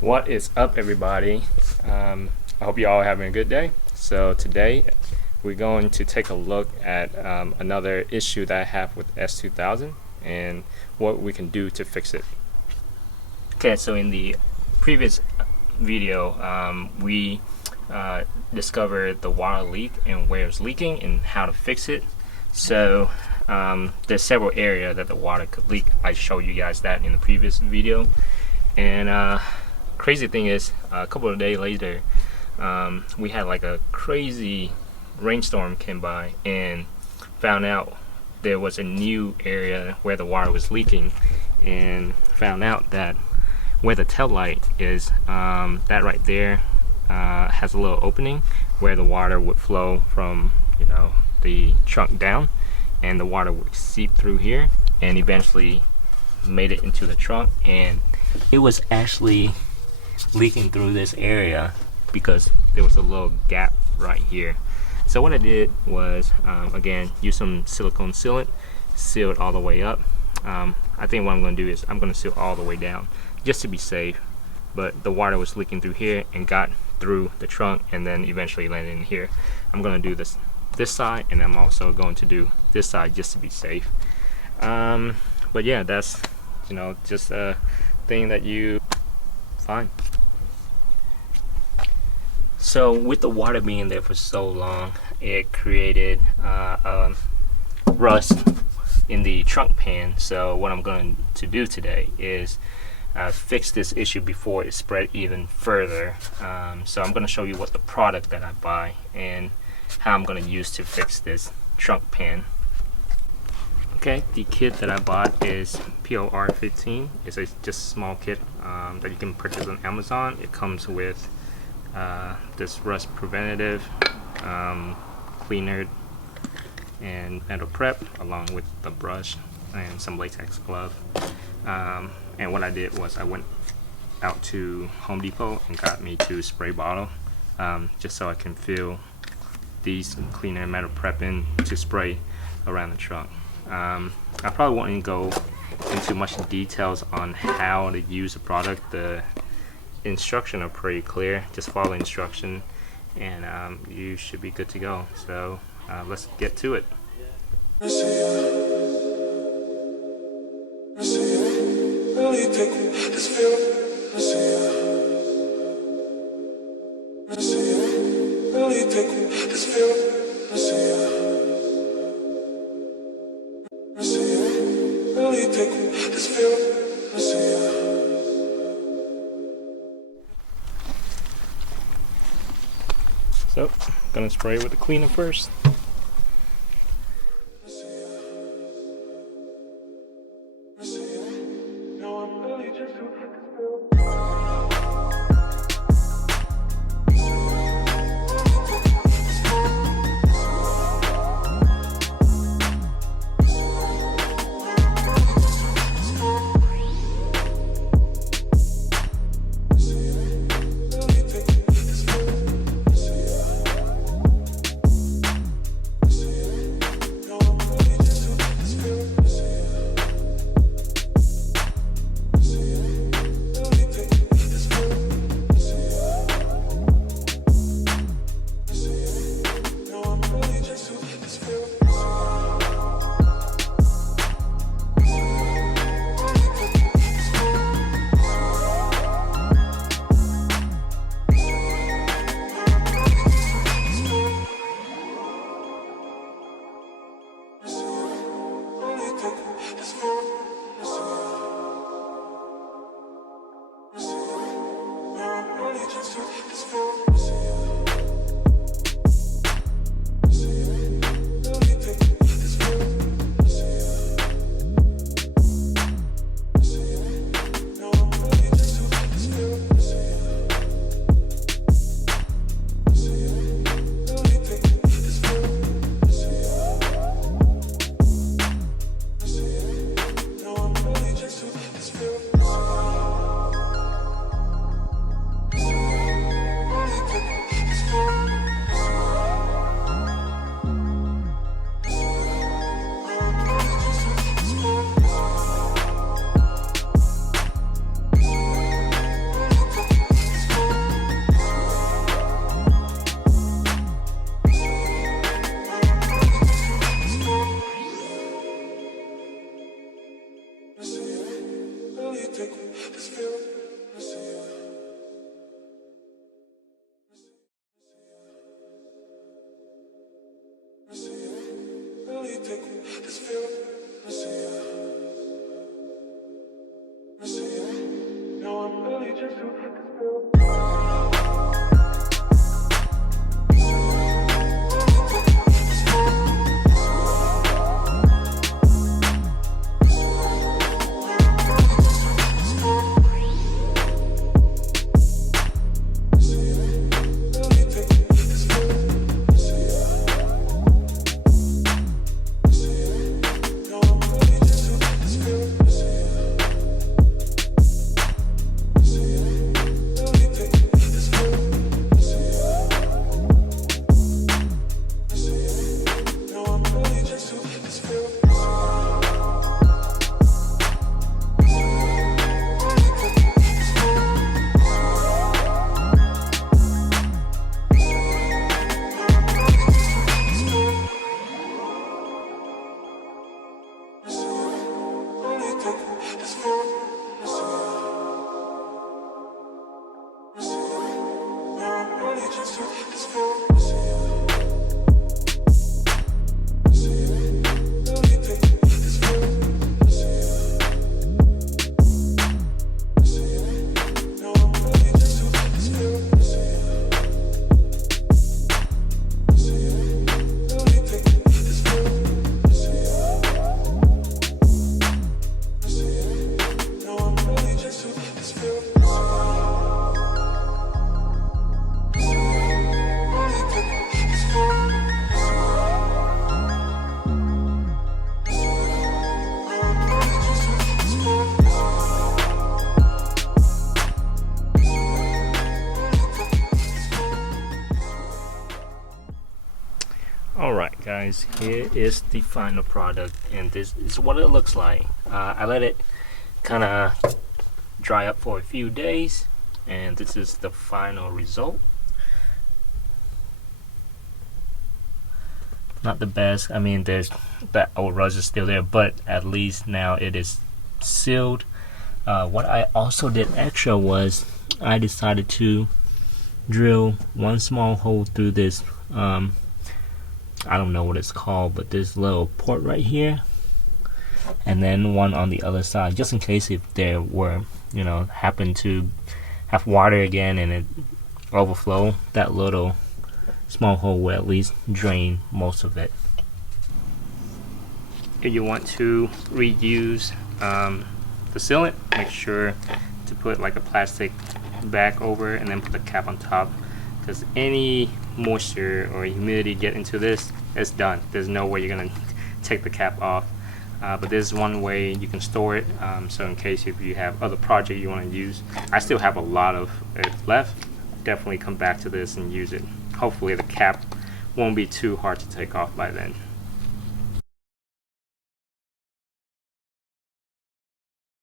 What is up, everybody? I hope you all are having a good day. So today we're going to take a look at another issue that I have with S2000 and what we can do to fix it. Okay, so in the previous video we discovered the water leak and where it's leaking and how to fix it. So there's several areas that the water could leak. I showed you guys that in the previous video, and crazy thing is, a couple of days later, we had like a crazy rainstorm came by and found out there was a new area where the water was leaking, and found out that where the tail light is, that right there has a little opening where the water would flow from, the trunk down, and the water would seep through here and eventually made it into the trunk, and it was actually leaking through this area because there was a little gap right here. So what I did was, again, use some silicone sealant, seal it all the way up. I think what I'm going to do is I'm going to seal all the way down just to be safe, but the water was leaking through here and got through the trunk and then eventually landed in here. I'm going to do this side, and I'm also going to do this side just to be safe. But yeah, that's just a thing that you find. So with the water being there for so long, it created rust in the trunk pan. So what I'm going to do today is fix this issue before it spread even further. So I'm going to show you what the product that I buy and how I'm going to use to fix this trunk pan. Okay, the kit that I bought is POR15. It's just a small kit that you can purchase on Amazon. It comes with this rust preventative, cleaner, and metal prep, along with the brush and some latex glove. And what I did was I went out to Home Depot and got me 2 spray bottle, just so I can fill these cleaner metal prep in to spray around the trunk. I probably won't go into much details on how to use the product. The instructions are pretty clear. Just follow the instruction and you should be good to go. So let's get to it. So, gonna spray with the cleaner first. Alright guys, here is the final product, and this is what it looks like. I let it kind of dry up for a few days, and this is the final result. Not the best, I mean there's that old rust is still there, but at least now it is sealed. What I also did extra was I decided to drill one small hole through this I don't know what it's called, but this little port right here, and then one on the other side, just in case if there were, you know, happen to have water again and it overflow, that little small hole will at least drain most of it. If you want to reuse the sealant, make sure to put like a plastic bag over it and then put the cap on top, because any moisture or humidity get into this, it's done. There's no way you're gonna take the cap off. But there's one way you can store it, so in case if you have other project you want to use. I still have a lot of it left. Definitely come back to this and use it. Hopefully the cap won't be too hard to take off by then.